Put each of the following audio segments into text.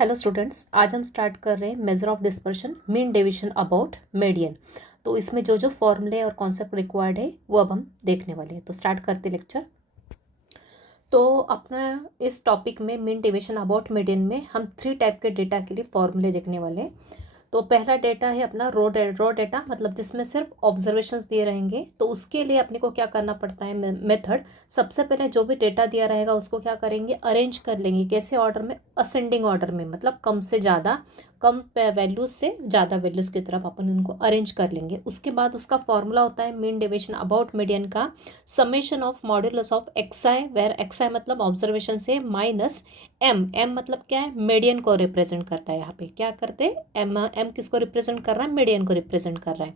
Hello students, आज हम start कर रहे हैं measure of dispersion mean deviation about median. तो इसमें जो जो फॉर्मूले और कॉन्सेप्ट रिक्वायर्ड है वो अब हम देखने वाले हैं। तो स्टार्ट करते लेक्चर। तो अपना इस टॉपिक में मीन डेविएशन अबाउट मीडियन में हम 3 टाइप के डेटा के लिए फॉर्मूले देखने वाले हैं। तो पहला डेटा है अपना रो डेटा, मतलब जिसमें सिर्फ ऑब्जर्वेशंस दिए रहेंगे। तो उसके लिए अपने को क्या करना पड़ता है मेथड। सबसे पहले जो भी डेटा दिया रहेगा उसको क्या करेंगे, अरेंज कर लेंगे। कैसे ऑर्डर में, असेंडिंग ऑर्डर में, मतलब कम से ज़्यादा, कम वैल्यूज से ज़्यादा वैल्यूज की तरफ अपन उनको अरेंज कर लेंगे। उसके बाद उसका फॉर्मूला होता है मीन डेविएशन अबाउट मीडियन का summation of modulus of x i, where x i मतलब ऑब्जर्वेशन से माइनस एम मतलब क्या है, मीडियन को रिप्रेजेंट करता है। यहाँ पे क्या करते हैं, एम किसको रिप्रेजेंट कर रहा है, मीडियन को रिप्रेजेंट कर रहा है,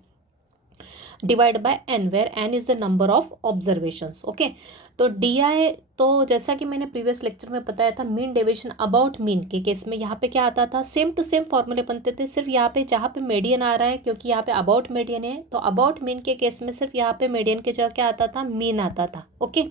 divide by n where n is the number of observations. Okay, तो डी आई, तो जैसा कि मैंने प्रीवियस लेक्चर में बताया था, मीन डेविएशन अबाउट मीन के केस में यहाँ पे क्या आता था, सेम टू सेम फॉर्मूले बनते थे। सिर्फ यहाँ पे जहाँ पे मीडियन आ रहा है, क्योंकि यहाँ पे अबाउट मीडियन है, तो अबाउट मीन के केस में सिर्फ यहाँ पे मीडियन के जगह क्या आता था, मीन आता था। ओके,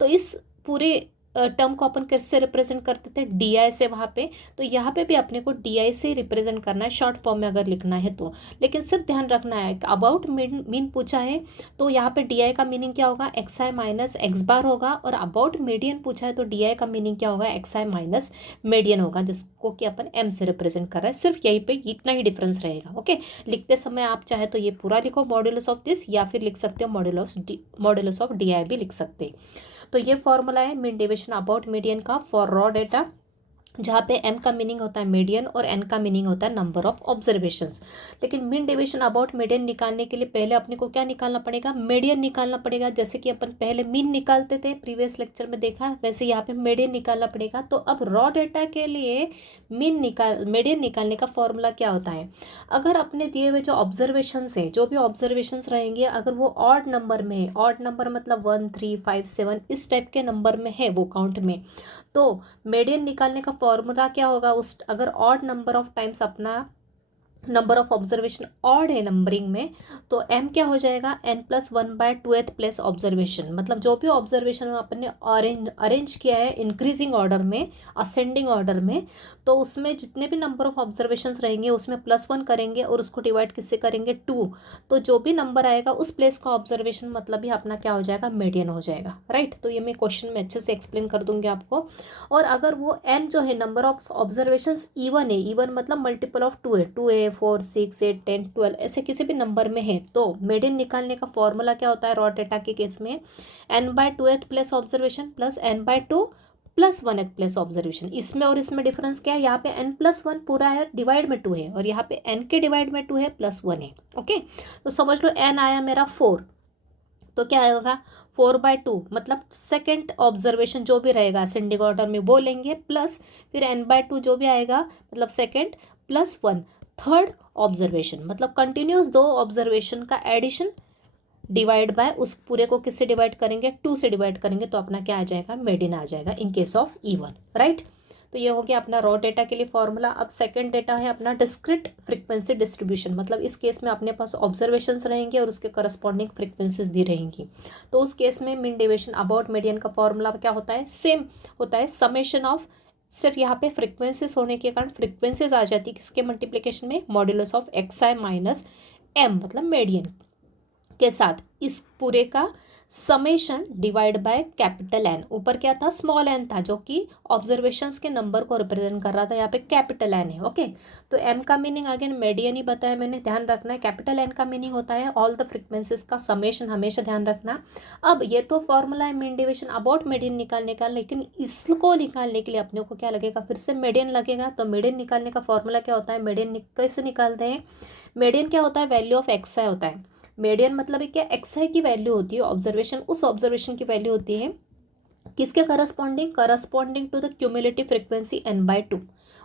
तो इस पूरे टर्म को अपन किससे रिप्रेजेंट करते थे, डी आई से। वहाँ पे तो यहाँ पे भी अपने को डी आई से रिप्रेजेंट करना है, शॉर्ट फॉर्म में अगर लिखना है तो। लेकिन सिर्फ ध्यान रखना है कि अबाउट मीन पूछा है तो यहाँ पे डी आई का मीनिंग क्या होगा, एक्स आई माइनस एक्स बार होगा। और अबाउट मीडियन पूछा है तो डी आई का मीनिंग क्या होगा, एक्स आई माइनस मीडियन होगा, जिसको कि अपन एम से रिप्रेजेंट कर रहा है। सिर्फ यहीं पे इतना ही डिफरेंस रहेगा। ओके, लिखते समय आप चाहे तो ये पूरा लिखो मॉड्यूलस ऑफ दिस, या फिर लिख सकते हो मॉड्यूलस ऑफ डी आई भी लिख सकते हैं। तो ये फॉर्मूला है मीन डेविएशन अबाउट मीडियन का फॉर रॉ डेटा, जहाँ पे m का मीनिंग होता है मीडियन और n का मीनिंग होता है नंबर ऑफ ऑब्जर्वेशंस। लेकिन मीन डेविएशन अबाउट मीडियन निकालने के लिए पहले अपने को क्या निकालना पड़ेगा, मीडियन निकालना पड़ेगा। जैसे कि अपन पहले मीन निकालते थे, प्रीवियस लेक्चर में देखा, वैसे यहाँ पे मीडियन निकालना पड़ेगा। तो अब रॉ डेटा के लिए मीडियन निकालने का फॉर्मूला क्या होता है, अगर अपने दिए हुए जो ऑब्जर्वेशंस है, जो भी ऑब्जर्वेशंस रहेंगे, अगर वो ऑड नंबर में है, ऑड नंबर मतलब 1 3 5 7 इस टाइप के नंबर में है वो काउंट में, तो मीडियन निकालने का फॉर्मूला क्या होगा, उस अगर ऑड नंबर ऑफ टाइम्स अपना नंबर ऑफ ऑब्जर्वेशन ऑड है नंबरिंग में, तो m क्या हो जाएगा, n+1/2th प्लस ऑब्जर्वेशन। मतलब जो भी ऑब्जर्वेशन आपने अरेंज किया है इंक्रीजिंग ऑर्डर में, असेंडिंग ऑर्डर में, तो उसमें जितने भी नंबर ऑफ ऑब्जर्वेशंस रहेंगे उसमें +1 करेंगे और उसको डिवाइड किससे करेंगे, 2। तो जो भी नंबर आएगा उस प्लेस का ऑब्जर्वेशन मतलब भी अपना क्या हो जाएगा, मीडियन हो जाएगा। राइट, तो ये मैं क्वेश्चन में अच्छे से एक्सप्लेन कर दूंगी आपको। और अगर वो n जो है नंबर ऑफ ऑब्जर्वेशंस इवन है, इवन मतलब मल्टीपल ऑफ 2 है, 2 है 4 6 8 10 12 ऐसे किसी भी नंबर में है, तो मीडियन निकालने का फॉर्मूला क्या होता है रॉ डेटा के केस में, n/2th plus observation plus n/2 +1th plus observation. इसमें और इसमें डिफरेंस क्या है, यहाँ पे n+1 पूरा है, डिवाइड में 2 है, और यहाँ पे n के डिवाइड में 2 है, +1 है। ओके, तो समझ लो n आया मेरा 4, तो क्या आएगा 4/2, मतलब सेकेंड ऑब्जर्वेशन जो भी रहेगा असेंडिंग ऑर्डर में वो लेंगे, प्लस फिर n/2 जो भी आएगा मतलब सेकेंड, +1 थर्ड ऑब्जर्वेशन, मतलब कंटिन्यूस 2 ऑब्जर्वेशन का एडिशन, डिवाइड बाय उस पूरे को किससे डिवाइड करेंगे, 2 से डिवाइड करेंगे, तो अपना क्या आ जाएगा, मीडियन आ जाएगा in case of even. Right, तो ये हो गया अपना रॉ डेटा के लिए फॉर्मूला। अब सेकंड डेटा है अपना डिस्क्रीट फ्रीक्वेंसी डिस्ट्रीब्यूशन, मतलब इस केस में अपने पास ऑब्जर्वेशंस रहेंगे और उसके करस्पॉन्डिंग फ्रीक्वेंसीज दी रहेंगी। तो उस केस में मीन डेविएशन अबाउट मीडियन का फॉर्मूला क्या होता है, सेम होता है, समेशन ऑफ, सिर्फ यहाँ पे फ्रीक्वेंसीज होने के कारण फ्रीक्वेंसीज आ जाती है किसके मल्टीप्लिकेशन में, modulus of x i minus m मतलब मीडियन के साथ, इस पूरे का summation divide by capital N. ऊपर क्या था, स्मॉल एन था, जो कि ऑब्जर्वेशंस के नंबर को रिप्रेजेंट कर रहा था, यहाँ पे कैपिटल एन है। ओके, तो एम का मीनिंग अगेन मीडियन ही बताया मैंने, ध्यान रखना है। कैपिटल एन का मीनिंग होता है ऑल द फ्रीक्वेंसीज का समेशन, हमेशा ध्यान रखना। अब ये तो फॉर्मूला है मीन डेविएशन अबाउट मीडियन निकालने का, लेकिन इसको निकालने के लिए अपने को क्या लगेगा, फिर से मीडियन लगेगा। तो मीडियन निकालने का फॉर्मूला क्या होता है, मीडियन कैसे निकालते हैं, मीडियन क्या होता है, वैल्यू ऑफ एक्स आई होता है। मीडियन मतलब है क्या, एक्स आई की वैल्यू होती है, ऑब्जर्वेशन, उस ऑब्जर्वेशन की वैल्यू होती है किसके corresponding to the cumulative frequency n/2।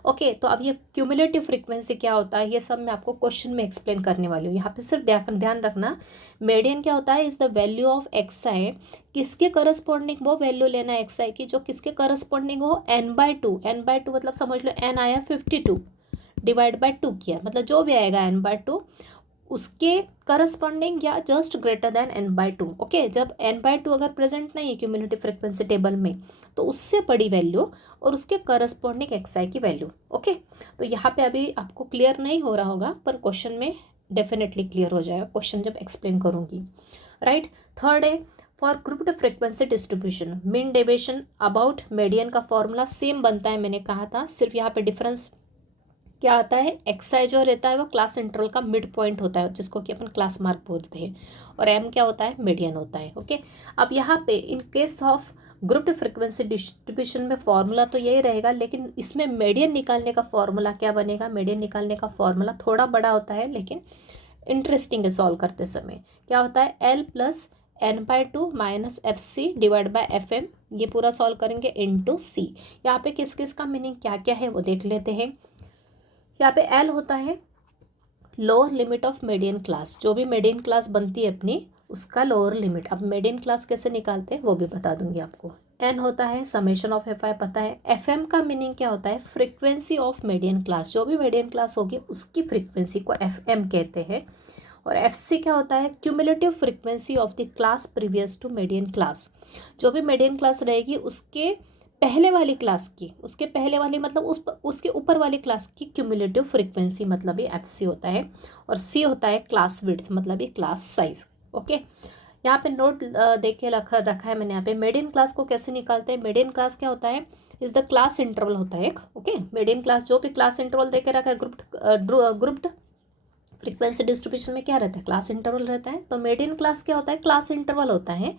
Okay, तो अब ये क्यूमुलेटिव फ्रीक्वेंसी क्या होता है, ये सब मैं आपको क्वेश्चन में एक्सप्लेन करने वाली हूँ। यहाँ पे सिर्फ ध्यान रखना, मीडियन क्या होता है, is the value of x i, किसके करस्पॉन्डिंग वो वैल्यू लेना है एक्स आई की जो किसके करस्पॉन्डिंग हो, n/2। n/2 मतलब समझ लो n आया 52, डिवाइड बाय 2 किया, मतलब जो भी आएगा n/2 उसके करस्पॉन्डिंग या just greater than n/2। Okay, जब n/2 अगर प्रेजेंट नहीं है क्यूमुलेटिव फ्रीक्वेंसी टेबल में तो उससे बड़ी वैल्यू और उसके करस्पॉन्डिंग xi की वैल्यू। ओके, तो यहाँ पे अभी आपको क्लियर नहीं हो रहा होगा पर क्वेश्चन में डेफिनेटली क्लियर हो जाएगा क्वेश्चन जब एक्सप्लेन करूँगी। राइट, थर्ड है for grouped frequency distribution mean deviation about median का फॉर्मूला सेम बनता है, मैंने कहा था, सिर्फ यहाँ पे डिफरेंस क्या आता है, एक्सआई जो रहता है वो क्लास इंटरवल का मिड पॉइंट होता है जिसको कि अपन क्लास मार्क बोलते हैं, और एम क्या होता है, मीडियन होता है। ओके, अब यहाँ पे in case of grouped frequency distribution में फॉर्मूला तो यही रहेगा, लेकिन इसमें मीडियन निकालने का फॉर्मूला क्या बनेगा, मीडियन निकालने का फॉर्मूला थोड़ा बड़ा होता है लेकिन इंटरेस्टिंग है सॉल्व करते समय। क्या होता है, L plus n/2 minus FC divide by FM, ये पूरा सॉल्व करेंगे इनटू C। यहाँ पे किस किस का मीनिंग क्या क्या है वो देख लेते हैं। यहाँ पे L होता है lower limit of median class, जो भी मीडियन क्लास बनती है अपनी उसका लोअर लिमिट। अब मीडियन क्लास कैसे निकालते हैं वो भी बता दूंगी आपको। N होता है समेशन ऑफ FI पता है। FM का मीनिंग क्या होता है, फ्रीक्वेंसी ऑफ मीडियन क्लास, जो भी मीडियन क्लास होगी उसकी फ्रीक्वेंसी को FM कहते हैं। और FC क्या होता है, cumulative frequency of the class previous to median class, जो भी मीडियन क्लास रहेगी उसके पहले वाली क्लास की, उसके पहले वाली मतलब उसके ऊपर वाली क्लास की क्यूमुलेटिव फ्रीक्वेंसी मतलब ये FC होता है। और C होता है क्लास विड्थ मतलब ये क्लास साइज। ओके, यहाँ पे नोट देखे रखा है मैंने, यहाँ पे मीडियन क्लास को कैसे निकालते हैं। मीडियन क्लास क्या होता है, इज द क्लास इंटरवल होता है एक। ओके, मीडियन क्लास जो भी क्लास इंटरवल देके रखा है ग्रुप्ड फ्रीक्वेंसी डिस्ट्रीब्यूशन में क्या रहता है, क्लास इंटरवल रहता है। तो मीडियन क्लास क्या होता है, क्लास इंटरवल होता है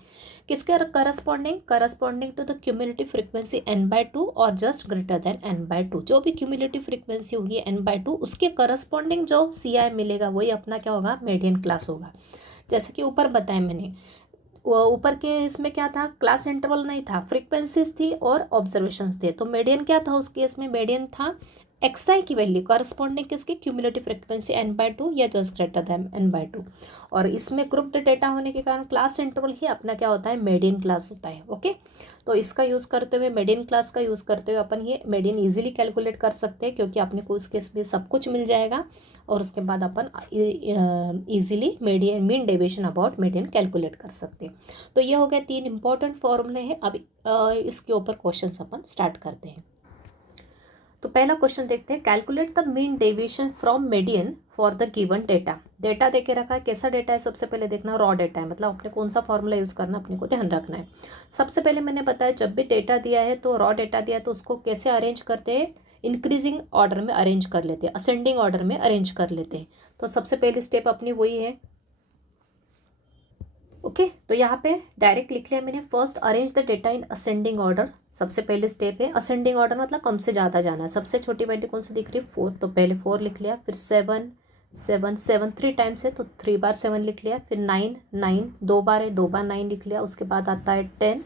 किसके corresponding to the cumulative frequency n/2 और जस्ट ग्रेटर देन n/2। जो भी क्यूमुलेटिव फ्रीक्वेंसी होगी n/2 उसके करस्पॉन्डिंग जो CI मिलेगा वही अपना क्या होगा, मीडियन क्लास होगा। जैसे कि ऊपर बताया मैंने, ऊपर के इसमें क्या था, क्लास इंटरवल नहीं था, फ्रीक्वेंसीज थी और ऑब्जर्वेशंस थे। तो मीडियन क्या था उस केस में, मीडियन था XI की वैल्यू करस्पॉन्डिंग किसकी, क्यूमुलेटिव फ्रीक्वेंसी n/2 या जस्ट ग्रेटर देन n/2। और इसमें ग्रुप्ड डेटा होने के कारण क्लास इंटरवल ही अपना क्या होता है, मीडियन क्लास होता है। ओके, तो इसका यूज़ करते हुए, मीडियन क्लास का यूज़ करते हुए अपन ये मीडियन इजीली कैलकुलेट कर सकते हैं, क्योंकि अपने को उस केस में सब कुछ मिल जाएगा और उसके बाद अपन easily mean deviation about median calculate कर सकते हैं। तो ये हो गए 3 इंपॉर्टेंट फॉर्मूले हैं। अब इसके ऊपर क्वेश्चन अपन स्टार्ट करते हैं। तो पहला क्वेश्चन देखते हैं, calculate the mean deviation from median for the given data. Data देके रखा है, कैसा डेटा है, सबसे पहले देखना रॉ डेटा है, मतलब अपने कौन सा फॉर्मूला यूज़ करना अपने को ध्यान रखना है। सबसे पहले मैंने बताया जब भी डेटा दिया है तो रॉ डेटा दिया है तो उसको कैसे अरेंज करते हैं, इंक्रीजिंग ऑर्डर में अरेंज कर लेते हैं, असेंडिंग ऑर्डर में अरेंज कर लेते हैं। तो सबसे पहली स्टेप अपनी वही है। ओके, तो यहाँ पे डायरेक्ट लिख लिया मैंने, first arrange the data in ascending order. सबसे पहले स्टेप है असेंडिंग ऑर्डर, मतलब कम से ज़्यादा जाना है। सबसे छोटी वैल्यू कौन सी दिख रही है, 4, तो पहले 4 लिख लिया, फिर 7 7 7 3 टाइम्स है तो 3 बार 7 लिख लिया, फिर 9 9 2 बार है 2 बार 9 लिख लिया, उसके बाद आता है 10,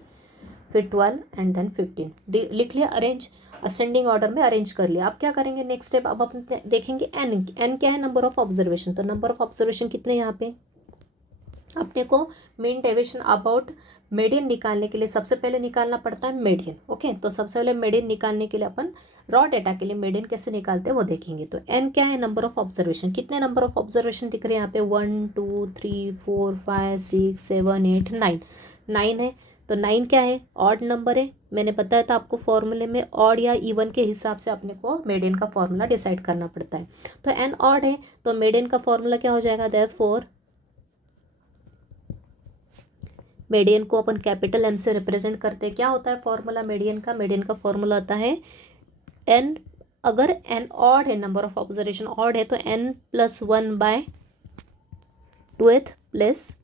फिर 12 एंड देन 15 लिख लिया, अरेंज असेंडिंग ऑर्डर में अरेंज कर लिया। अब क्या करेंगे नेक्स्ट स्टेप, अब अपन देखेंगे एन क्या है, नंबर ऑफ ऑब्जर्वेशन। तो नंबर ऑफ ऑब्जर्वेशन कितने यहाँ पे अपने को मीन डेविएशन अबाउट मीडियन निकालने के लिए सबसे पहले निकालना पड़ता है मीडियन। ओके, तो सबसे पहले मीडियन निकालने के लिए अपन रॉ डेटा के लिए मीडियन कैसे निकालते हैं वो देखेंगे। तो एन क्या है, नंबर ऑफ ऑब्जर्वेशन। कितने नंबर ऑफ ऑब्जर्वेशन दिख रहे हैं यहाँ पे, 1 2 3 4 5 6 7 8 9 9 है। तो 9 क्या है, ऑड नंबर है। मैंने बताया था आपको फॉर्मूले में ऑड या इवन के हिसाब से अपने को मीडियन का फॉर्मूला डिसाइड करना पड़ता है। तो एन ऑड है तो मीडियन का फॉर्मूला क्या हो जाएगा, देयरफॉर मीडियन को अपन कैपिटल एम से रिप्रेजेंट करते हैं। क्या होता है फॉर्मूला मीडियन का, मीडियन का फॉर्मूला होता है एन, अगर एन ऑड है, नंबर ऑफ ऑब्जर्वेशन ऑड है तो n+1/2 plus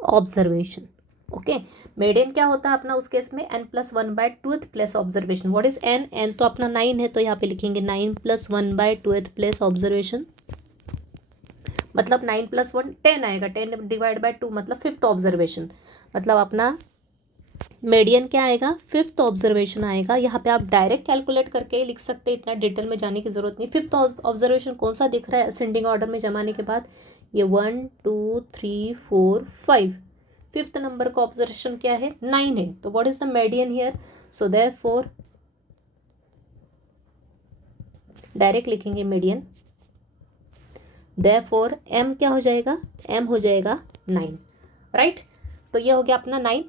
observation. Okay, median क्या होता है अपना उस केस में, n+1/2 plus observation. What is n, n तो अपना 9 है तो यहाँ पे लिखेंगे 9+1/2 प्लस ऑब्जर्वेशन, मतलब 9+1 10 आएगा, 10 डिवाइड बाय 2 मतलब 5th ऑब्जर्वेशन, मतलब अपना मीडियन क्या आएगा, 5th ऑब्जर्वेशन आएगा। यहाँ पे आप डायरेक्ट कैलकुलेट करके ही लिख सकते हैं, इतना डिटेल में जाने की जरूरत नहीं। 5th ऑब्जर्वेशन कौन सा दिख रहा है असेंडिंग ऑर्डर में जमाने के बाद, ये 1 2 3 4 5, 5th नंबर का ऑब्जर्वेशन क्या है, 9 है। तो what is the median here, so therefore direct लिखेंगे मीडियन देयरफॉर m क्या हो जाएगा, m हो जाएगा 9, राइट। तो ये हो गया अपना 9।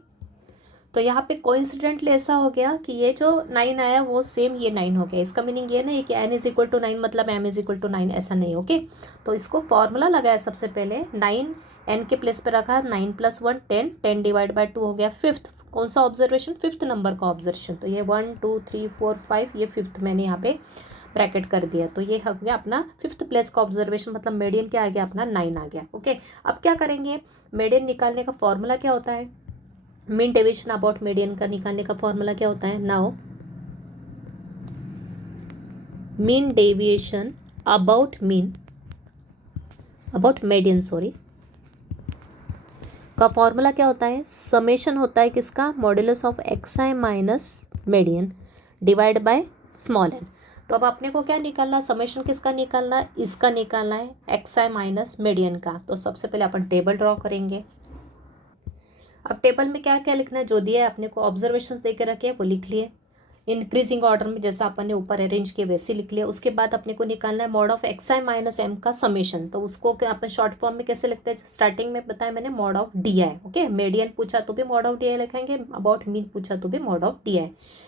तो यहाँ पे कोइंसिडेंटली ऐसा हो गया कि ये जो 9 आया वो सेम ये 9 हो गया। इसका मीनिंग ये नहीं कि n इज इक्वल टू 9 मतलब m इज इक्वल टू 9, ऐसा नहीं। ओके, तो इसको फॉर्मूला लगाया सबसे पहले, 9 n के प्लेस पे रखा, 9 + 1 10, 10 डिवाइड बाय 2 हो गया फिफ्थ। कौन सा ऑब्जर्वेशन, फिफ्थ नंबर का ऑब्जर्वेशन। तो ये 1 2 3 4 5, ये फिफ्थ मैंने यहाँ पे ब्रैकेट कर दिया। तो ये हो गया अपना फिफ्थ प्लेस का ऑब्जर्वेशन, मतलब मीडियन क्या आ गया अपना 9 आ गया। ओके, अब क्या करेंगे, मीडियन निकालने का फॉर्मूला क्या होता है, मीन डेविएशन अबाउट मीडियन का निकालने का फॉर्मूला क्या होता है। Now mean deviation about median का फॉर्मूला क्या होता है, समेशन होता है किसका, modulus of xi minus median divide by small n। तो अब अपने को क्या निकालना, समेशन किसका निकालना है, इसका निकालना है, xi माइनस मीडियन का। तो सबसे पहले अपन टेबल ड्रॉ करेंगे। अब टेबल में क्या क्या लिखना है, जो दिया है अपने को, ऑब्जर्वेशंस दे के रखे हैं वो लिख लिए, इंक्रीजिंग ऑर्डर में जैसा अपन ने ऊपर अरेंज किए वैसे लिख लिया। उसके बाद अपने को निकालना है mod of xi minus m का समेशन। तो उसको क्या अपन शॉर्ट फॉर्म में कैसे लिखते हैं, स्टार्टिंग में बताया मैंने, mod of di। Okay, median पूछा तो भी मॉड ऑफ di लिखेंगे, अबाउट मीन पूछा तो भी मॉड ऑफ di,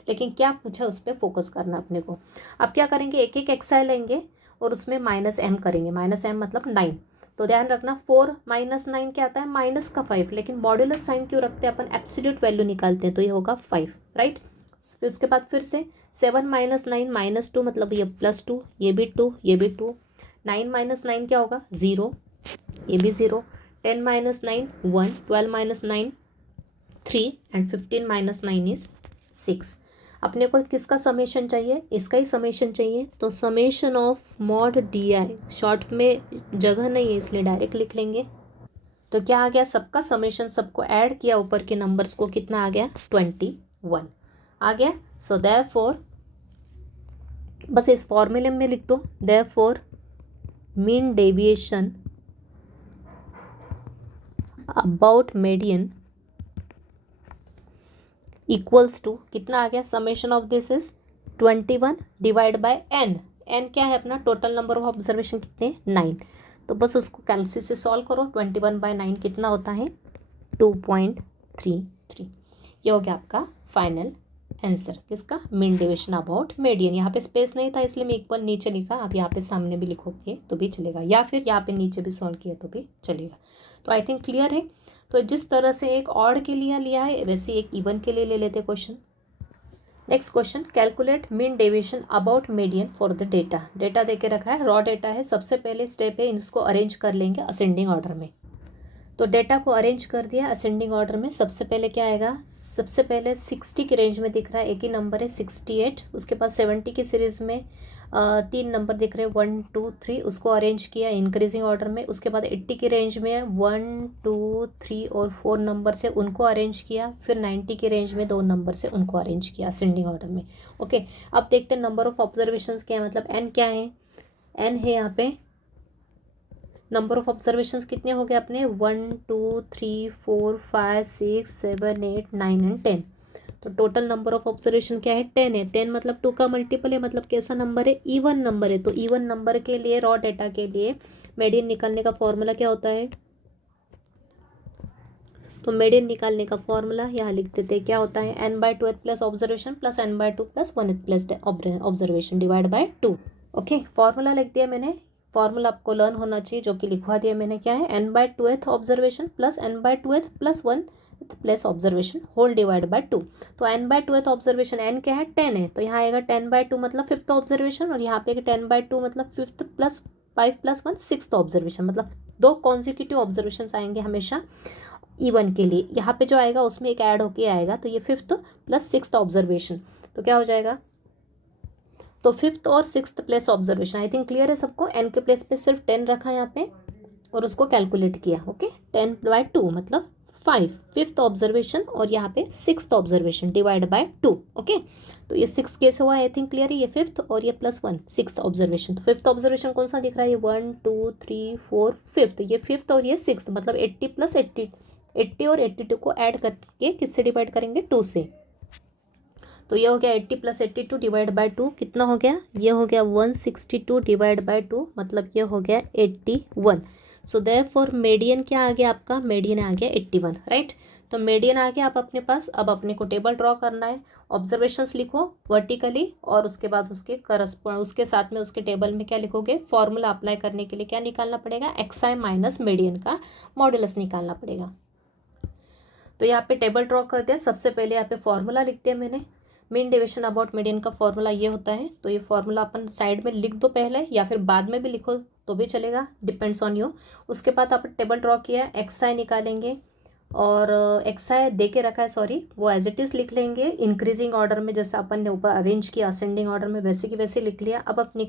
लेकिन क्या पूछा उस पर फोकस करना अपने को। अब क्या करेंगे, एक एक xi लेंगे और उसमें -m करेंगे, -m मतलब 9। तो ध्यान रखना 4 - 9 क्या आता है, माइनस का 5, लेकिन मॉड्यूलस साइन क्यों रखते हैं अपन, एब्सोल्यूट वैल्यू निकालते हैं, तो ये होगा 5, राइट। फिर उसके बाद फिर से 7 - 9 -2 मतलब ये +2, ये भी 2, ये भी 2, 9 - 9 क्या होगा 0, ये भी 0, 10 - 9 1, 12 - 9 3 एंड 15 - 9 इज 6। अपने को किसका समेशन चाहिए, इसका ही समेशन चाहिए। तो summation of mod di, short में जगह नहीं है इसलिए डायरेक्ट लिख लेंगे। तो क्या आ गया, सबका समेशन, सबको ऐड किया ऊपर के नंबर्स को, कितना आ गया 21 आ गया। सो देयरफॉर बस इस फॉर्मूले में लिख दो, therefore mean deviation about median equals to, कितना आ गया, summation of this is 21 divide by n। n क्या है अपना, टोटल नंबर ऑफ ऑब्जर्वेशन कितने, 9। तो बस उसको कैलसी से सॉल्व करो, 21/9 कितना होता है 2.33। ये हो गया आपका फाइनल आंसर किसका, मीन डेविएशन अबाउट मीडियन। यहाँ पे स्पेस नहीं था इसलिए मैं इक्वल नीचे लिखा, आप यहाँ पे सामने भी लिखोगे तो भी चलेगा, या फिर यहाँ पे नीचे भी सॉल्व किया तो भी चलेगा। तो आई थिंक क्लियर है। तो जिस तरह से एक ऑड के लिए लिया है वैसे एक इवन के लिए ले लेते question. Next question, calculate mean deviation about median for the data. Data देके रखा है, रॉ डेटा है। सबसे पहले स्टेप है इसको अरेंज कर लेंगे असेंडिंग ऑर्डर में। तो डेटा को अरेंज कर दिया असेंडिंग ऑर्डर में। सबसे पहले क्या आएगा, सबसे पहले 60 की रेंज में दिख रहा है, एक ही नंबर है 68। उसके पास 70 की सीरीज़ में 3 नंबर दिख रहे हैं 1 2 3, उसको अरेंज किया इंक्रीजिंग ऑर्डर में। उसके बाद 80 की रेंज में 1 2 3 और 4 नंबर से उनको अरेंज किया। फिर 90 की रेंज में 2 नंबर से उनको अरेंज किया असेंडिंग ऑर्डर में। ओके, अब देखते हैं नंबर ऑफ ऑब्जर्वेशंस क्या है, मतलब एन क्या है, एन है यहाँ पे नंबर ऑफ ऑब्जर्वेशंस कितने हो गए अपने 1 2 3 4 5 6 7 8 9 एंड 10। तो टोटल नंबर ऑफ ऑब्जर्वेशन क्या है 10 है। 10 मतलब 2 का मल्टीपल है, मतलब कैसा नंबर है, इवन नंबर है। तो इवन नंबर के लिए रॉ डेटा के लिए मीडियन निकालने का फॉर्मूला क्या होता है, तो मीडियन निकालने का फॉर्मूला यहाँ लिख देते हैं, क्या होता है n/2th plus observation plus n/2 plus 1th plus observation divide by 2। Okay, formula लिख दिया मैंने। फॉर्मूला आपको लर्न होना चाहिए, जो कि लिखवा दिया मैंने, क्या है n/2th observation plus n/2th plus 1 plus observation whole divide by 2। तो n/2th ऑब्जर्वेशन n क्या है 10 है, तो यहाँ आएगा 10/2 मतलब फिफ्थ ऑब्जर्वेशन, और यहाँ पे 10/2 मतलब fifth plus 5 plus 1 sixth observation, मतलब 2 कॉन्जिक्यूटिव ऑब्जर्वेशन आएंगे हमेशा इवन के लिए। यहाँ पे जो आएगा उसमें एक ऐड होके आएगा, तो ये फिफ्थ प्लस सिक्स्थ ऑब्जर्वेशन, तो क्या हो जाएगा, तो फिफ्थ और sixth place observation. I think clear है सबको। एन के प्लेस पे सिर्फ 10 रखा यहाँ पे और उसको कैलकुलेट किया। ओके, 10/2 मतलब 5 फिफ्थ ऑब्जर्वेशन, और यहाँ पे sixth observation divide by 2। Okay, तो ये 6 कैसे हुआ, आई थिंक क्लियर है, ये फिफ्थ और ये +1 सिक्स्थ ऑब्जर्वेशन। तो फिफ्थ ऑब्जर्वेशन कौन सा दिख रहा है, ये 1 2 3 4 फिफ्थ, ये फिफ्थ और ये सिक्स्थ, मतलब 80 + 80 80 और 82 को ऐड करके किससे डिवाइड करेंगे 2 से। तो ये हो गया 80 + 82 डिवाइड बाय 2 कितना हो गया, ये हो गया 162 डिवाइड बाय 2 मतलब ये हो गया 81। सो देयरफॉर मीडियन क्या आ गया आपका, मीडियन आ गया 81, राइट। तो मीडियन आ गया आप अपने पास। अब अपने को टेबल ड्रॉ करना है, ऑब्जर्वेशंस लिखो वर्टिकली और उसके बाद उसके साथ में उसके टेबल में क्या लिखोगे, फॉर्मूला अप्लाई करने के लिए क्या निकालना पड़ेगा, एक्सआई माइनस मीडियन का मॉड्यूलस निकालना पड़ेगा। तो यहाँ पे टेबल ड्रॉ कर दिया। सबसे पहले यहाँ पे फॉर्मूला लिख दिया मैंने, मीन डेविएशन अबाउट मीडियन का फॉर्मूला ये होता है। तो ये फॉर्मूला अपन साइड में लिख दो पहले या फिर बाद में भी लिखो तो भी चलेगा, डिपेंड्स ऑन यू। उसके बाद अपन टेबल ड्रॉ किया, एक्सआई निकालेंगे और एक्सआई दे के रखा है, सॉरी, वो एज इट इज़ लिख लेंगे इंक्रीजिंग ऑर्डर में, जैसे अपन ने ऊपर अरेंज किया असेंडिंग ऑर्डर में वैसे की वैसे लिख लिया। अब अपने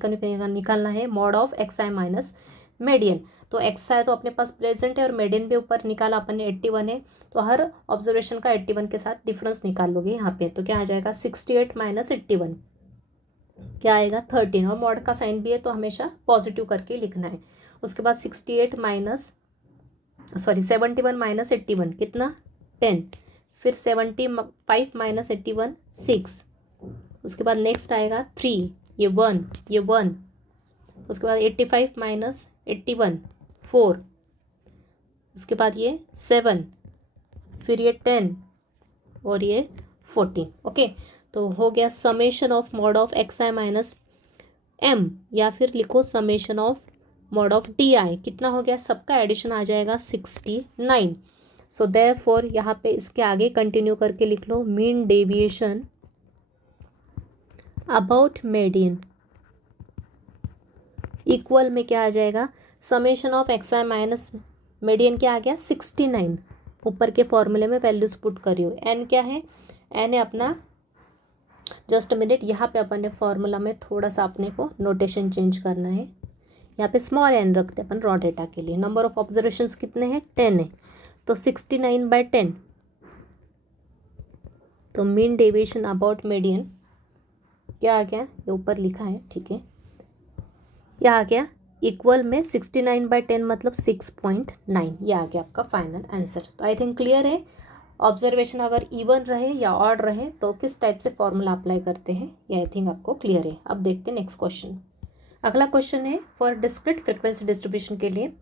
निकालना है mod of XI minus median. तो एक्सआई तो अपने पास प्रेजेंट है और मीडियन भी ऊपर निकाला अपन ने 81 है, तो हर ऑब्जर्वेशन का 81 के साथ डिफरेंस निकाल लोगे यहाँ पे। तो क्या आ जाएगा 68 माइनस 81 क्या आएगा 13, और मॉड का साइन भी है तो हमेशा पॉजिटिव करके लिखना है। उसके बाद 71 माइनस 81 कितना 10, फिर 75 माइनस 81 6, उसके बाद नेक्स्ट आएगा 3, ये 1, उसके बाद 85 माइनस 81 4, उसके बाद ये 7, फिर ये 10 और ये 14। ओके, तो हो गया summation of mod of x i minus m, या फिर लिखो summation of mod of d i, कितना हो गया, सबका एडिशन आ जाएगा 69। सो देयरफॉर यहाँ पे इसके आगे कंटिन्यू करके लिख लो, mean deviation about median equal में क्या आ जाएगा, summation of x i minus median क्या आ गया 69। ऊपर के फॉर्मूले में वैल्यूज पुट करियो, एन क्या है, एन है अपना, जस्ट मिनट, यहाँ पे अपन ने फॉर्मूला में थोड़ा सा अपने को नोटेशन चेंज करना है। यहाँ पे स्मॉल एन रखते हैं अपन रॉ डेटा के लिए। नंबर ऑफ ऑब्जर्वेशंस कितने हैं 10 है, तो 69/10। तो मीन डेविएशन अबाउट मीडियन क्या आ गया, ये ऊपर लिखा है, ठीक है, क्या आ गया इक्वल में 69/10 मतलब 6.9, ये आ गया आपका फाइनल आंसर। तो आई थिंक क्लियर है। ऑब्जर्वेशन अगर इवन रहे या ऑड रहे तो किस टाइप से फॉर्मूला अप्लाई करते हैं, ये आई थिंक आपको क्लियर है। अब देखते हैं नेक्स्ट क्वेश्चन। अगला क्वेश्चन है फॉर डिस्क्रीट फ्रीक्वेंसी डिस्ट्रीब्यूशन के लिए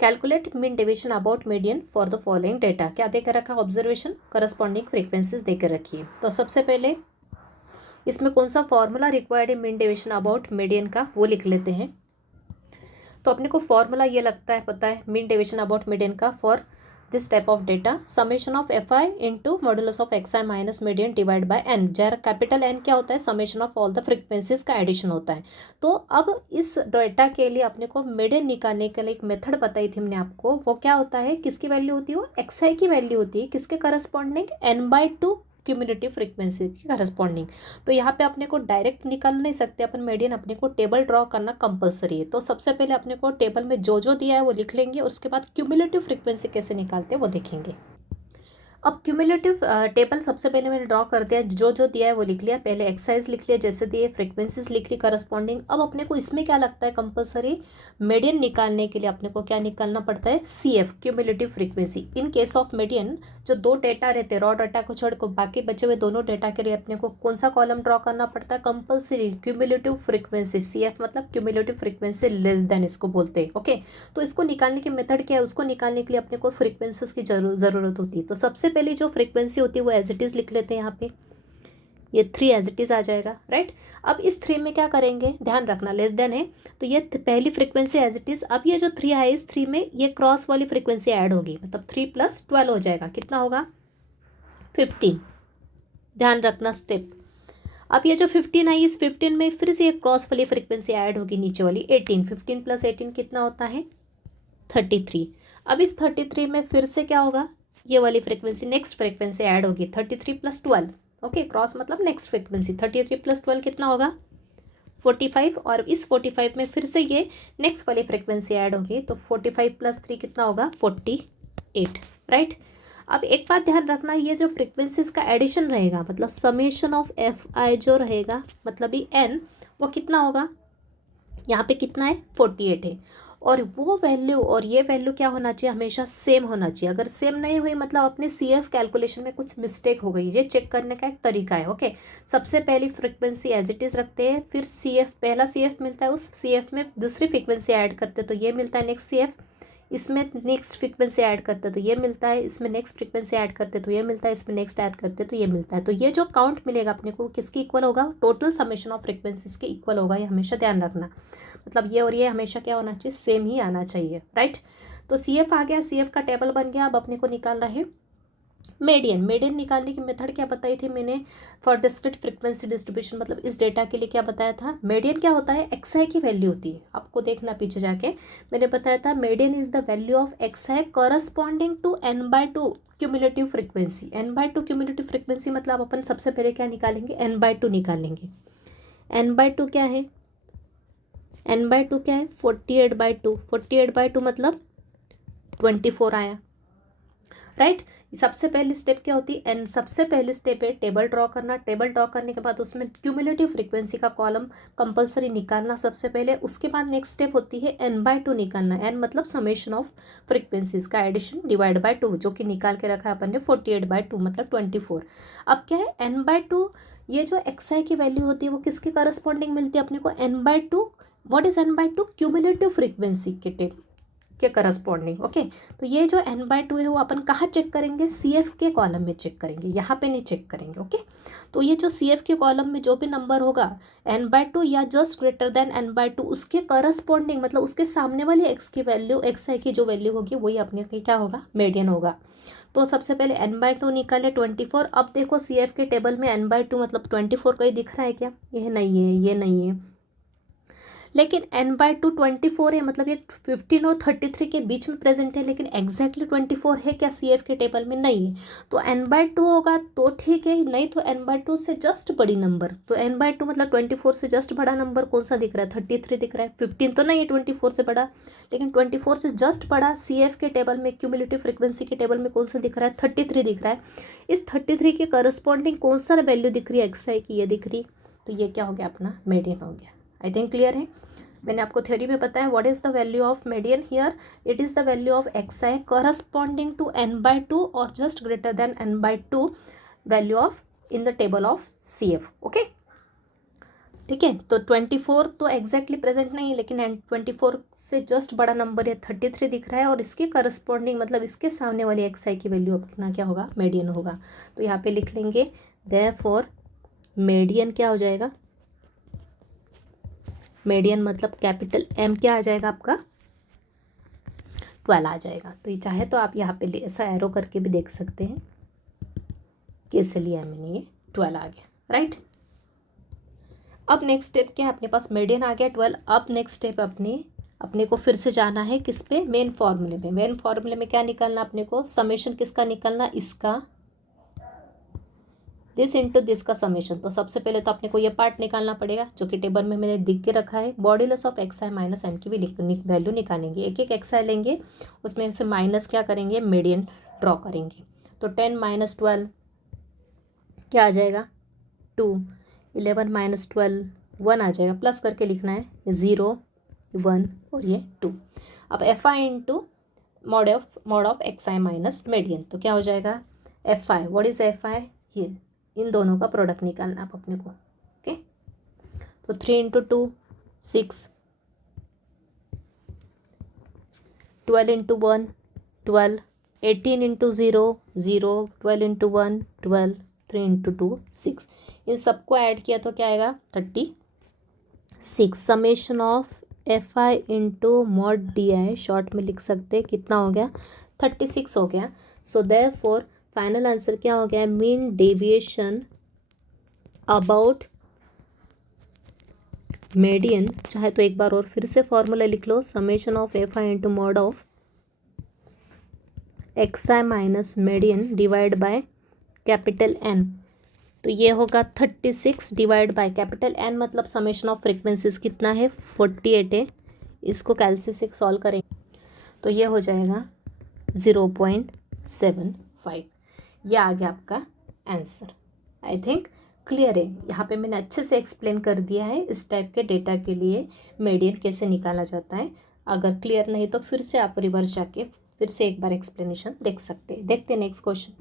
calculate mean deviation about median for the following data. क्या देकर रखा, ऑब्जर्वेशन करस्पॉन्डिंग फ्रीक्वेंसीज देकर रखी है। तो सबसे पहले इसमें कौन सा फॉर्मूला रिक्वायर्ड है मीन डेविएशन अबाउट मीडियन का, वो लिख लेते हैं। तो अपने को फॉर्मूला ये लगता है, पता है, मीन डेविएशन अबाउट मीडियन का for this type of data, summation of f i into modulus of x i minus median divide by n, जहाँ कैपिटल एन क्या होता है, summation of all the frequencies का एडिशन होता है। तो अब इस डेटा के लिए अपने को मीडियन निकालने के लिए एक मेथड बताई थी हमने आपको, वो क्या होता है, किसकी वैल्यू होती है, वो एक्स आई की वैल्यू होती है, किसके करस्पॉन्डिंग n/2 क्यूमुलेटिव फ्रीक्वेंसी की करस्पॉन्डिंग। तो यहाँ पे अपने को डायरेक्ट निकाल नहीं सकते अपन मीडियन, अपने को टेबल ड्रॉ करना कंपलसरी है। तो सबसे पहले अपने को टेबल में जो जो दिया है वो लिख लेंगे, उसके बाद क्यूमुलेटिव फ्रीक्वेंसी कैसे निकालते हैं वो देखेंगे। अब क्यूमुलेटिव टेबल सबसे पहले मैंने ड्रॉ कर दिया, जो जो दिया है वो लिख लिया, पहले एक्सरसाइज लिख लिया जैसे दिए, फ्रीक्वेंसीज लिख ली करस्पॉन्डिंग। अब अपने को इसमें क्या लगता है कंपलसरी, मीडियन निकालने के लिए अपने को क्या निकालना पड़ता है, CF cumulative frequency. In case of median जो दो डेटा रहते हैं, रॉ डेटा को छोड़ को बाकी बचे हुए दोनों डेटा के लिए अपने को कौन सा कॉलम ड्रॉ करना पड़ता है, कंपलसरी क्यूमुलेटिव फ्रीक्वेंसी, CF मतलब क्यूमुलेटिव फ्रीक्वेंसी लेस देन इसको बोलते हैं। ओके, तो इसको निकालने की मेथड क्या है, उसको निकालने के लिए अपने को फ्रीक्वेंसीज की जरूरत होती है। तो सबसे पहले जो फ्रीक्वेंसी होती है वो एज इट इज लिख लेते हैं, यहाँ पे ये 3 एज इट इज आ जाएगा, राइट। अब इस 3 में क्या करेंगे, ध्यान रखना लेस देन है, तो ये पहली फ्रीक्वेंसी एज इट इज। अब ये जो 3 है इस 3 में ये क्रॉस वाली फ्रीक्वेंसी ऐड होगी, मतलब 3 + 12 हो जाएगा, कितना होगा 15। ध्यान रखना स्टेप। अब ये जो 15 है इस 15 में फिर से ये क्रॉस वाली फ्रीक्वेंसी ऐड होगी नीचे वाली 18, 15 + 18 कितना होता है 33। अब इस 33 में फिर से क्या होगा, ये वाली फ्रीक्वेंसी नेक्स्ट फ्रीक्वेंसी ऐड होगी 33 + 12। ओके, क्रॉस मतलब नेक्स्ट फ्रीक्वेंसी, 33 + 12 कितना होगा 45, और इस 45 में फिर से ये नेक्स्ट वाली फ्रीक्वेंसी ऐड होगी, तो 45 + 3 कितना होगा 48, राइट। अब एक बात ध्यान रखना, ये जो फ्रीक्वेंसीज का एडिशन रहेगा मतलब समेशन ऑफ एफ आई जो रहेगा मतलब ये n वो कितना होगा, यहाँ पे कितना है 48 है, और वो वैल्यू और ये वैल्यू क्या होना चाहिए, हमेशा सेम होना चाहिए। अगर सेम नहीं हुई मतलब अपने CF कैलकुलेशन में कुछ मिस्टेक हो गई। ये चेक करने का एक तरीका है। ओके, सबसे पहली फ्रिक्वेंसी एज इट इज़ रखते हैं, फिर CF पहला CF मिलता है, उस CF में दूसरी फ्रिक्वेंसी ऐड करते तो ये मिलता है नेक्स्ट CF, इसमें नेक्स्ट फ्रिक्वेंसी ऐड करते तो ये मिलता है, इसमें नेक्स्ट फ्रिक्वेंसी ऐड करते तो ये मिलता है, इसमें नेक्स्ट ऐड करते तो ये मिलता है। तो ये जो काउंट मिलेगा अपने को किसकी इक्वल होगा, टोटल समेशन ऑफ फ्रिक्वेंसीज के इक्वल होगा। ये हमेशा ध्यान रखना, मतलब ये और ये हमेशा क्या होना चाहिए, सेम ही आना चाहिए, राइट। तो CF आ गया, CF का टेबल बन गया। अब अपने को निकालना है मीडियन। मीडियन निकालने की मेथड क्या बताई थी मैंने, फॉर डिस्क्रीट फ्रीक्वेंसी डिस्ट्रीब्यूशन, मतलब इस डेटा के लिए क्या बताया था, मीडियन क्या होता है, XI की वैल्यू होती है। आपको देखना पीछे जाके, मैंने बताया था median is the value of XI corresponding to n/2 cumulative frequency. n/2 cumulative frequency मतलब अपन सबसे पहले क्या निकालेंगे, n/2 निकालेंगे। n/2 क्या है, n/2 क्या है, 48/2। 48/2 मतलब 24 आया, राइट। सबसे पहली स्टेप क्या होती है, एंड सबसे पहली स्टेप है टेबल ड्रॉ करना। टेबल ड्रॉ करने के बाद उसमें क्यूमुलेटिव फ्रीक्वेंसी का कॉलम कंपलसरी निकालना सबसे पहले। उसके बाद नेक्स्ट स्टेप होती है n/2 निकालना। n मतलब समेशन ऑफ फ्रीक्वेंसीज का एडिशन डिवाइड बाय 2, जो कि निकाल के रखा है अपन ने 48/2 मतलब 24। अब क्या है n/2, ये जो XI की वैल्यू होती है वो किसके करस्पॉन्डिंग मिलती है अपने को, n/2। What is n/2, cumulative frequency के करस्पॉन्डिंग। ओके, तो ये जो n/2 है वो अपन कहाँ चेक करेंगे, CF के कॉलम में चेक करेंगे, यहाँ पे नहीं चेक करेंगे। ओके, तो ये जो CF के कॉलम में जो भी नंबर होगा n/2 या जस्ट ग्रेटर देन n/2, उसके करस्पॉन्डिंग मतलब उसके सामने वाली x की वैल्यू, XI की जो वैल्यू होगी वही अपने के क्या होगा, मीडियन होगा। तो सबसे पहले n/2 निकाले 24। अब देखो CF के टेबल में n/2 मतलब 24 कहीं दिख रहा है क्या, ये नहीं है, ये नहीं है। लेकिन n/2 24 है, मतलब ये 15 और 33 के बीच में प्रेजेंट है, लेकिन एग्जैक्टली 24 है क्या CF के टेबल में, नहीं है। तो n/2 होगा तो ठीक है, नहीं तो n/2 से जस्ट बड़ी नंबर। तो n/2 मतलब 24 से जस्ट बड़ा नंबर कौन सा दिख रहा है, 33 दिख रहा है। 15 तो नहीं है 24 से बड़ा, लेकिन 24 से जस्ट बड़ा CF के टेबल में, क्यूमुलेटिव फ्रीक्वेंसी के टेबल में कौन सा दिख रहा है, 33 दिख रहा है। इस 33 के करस्पॉन्डिंग कौन सा वैल्यू दिख रही है, XI की, ये दिख रही। तो ये क्या हो गया, अपना मीडियन हो गया। आई थिंक क्लियर है। मैंने आपको थ्योरी में बताया what is the value of median here, it is the value of XI corresponding to n/2 और just greater than n/2 value of in the table of CF। Okay, ठीक है। तो 24 तो एग्जैक्टली प्रेजेंट नहीं है, लेकिन 24 से जस्ट बड़ा नंबर है, 33 दिख रहा है, और इसके करस्पॉन्डिंग मतलब इसके सामने वाली XI की वैल्यू अपना क्या होगा, मीडियन होगा। तो यहाँ पे लिख लेंगे देयरफॉर मीडियन क्या हो जाएगा, मीडियन मतलब कैपिटल M क्या आ जाएगा आपका, 12 आ जाएगा। तो ये चाहे तो आप यहाँ पे ऐसा एरो करके भी देख सकते हैं कैसे लिया मैंने, ये 12 आ गया, राइट। अब नेक्स्ट स्टेप क्या है, अपने पास मीडियन आ गया 12। अब नेक्स्ट स्टेप अपने को फिर से जाना है किस पे, मेन फॉर्मूले में। मेन फॉर्मूले में क्या निकालना अपने को, समेशन किसका निकालना, इसका, दिस इंटू दिस का समेशन। तो सबसे पहले तो अपने को ये पार्ट निकालना पड़ेगा जो कि टेबल में मैंने दिख के रखा है। Modulus of XI minus M की भी वैल्यू निकालेंगे, एक एक XI लेंगे, उसमें से माइनस क्या करेंगे, मीडियन ड्रॉ करेंगे। तो 10 - 12 क्या आ जाएगा, 2। 11 - 12 1 आ जाएगा, प्लस करके लिखना है, 0 1 और ये 2। अब FI into mod of XI minus median, तो क्या हो जाएगा, FI, व्हाट इज FI, ये इन दोनों का प्रोडक्ट निकालना आप अपने को। ओके, तो 3 × 2 6, 12 × 1 12, 18 × 0 0, 12 × 1 12, 3 × 2 6। इन सबको ऐड किया तो क्या आएगा, 36। Summation of FI into mod DI short में लिख सकते हैं, कितना हो गया, 36 हो गया। सो देयरफॉर फाइनल आंसर क्या हो गया, मीन डेविएशन अबाउट मीडियन। चाहे तो एक बार और फिर से फॉर्मूला लिख लो, summation of FI into mod of XI minus median divide by capital N। तो ये होगा 36 डिवाइड बाय कैपिटल N, मतलब समेशन ऑफ फ्रीक्वेंसीज कितना है, 48 है। इसको कैलकुलेट सॉल्व करेंगे तो ये हो जाएगा 0.75। ये आ गया आपका आंसर। आई थिंक क्लियर है। यहाँ पे मैंने अच्छे से एक्सप्लेन कर दिया है इस टाइप के डेटा के लिए मीडियन कैसे निकाला जाता है। अगर क्लियर नहीं तो फिर से आप रिवर्स जाके फिर से एक बार एक्सप्लेनेशन देख सकते हैं। देखते हैं नेक्स्ट क्वेश्चन।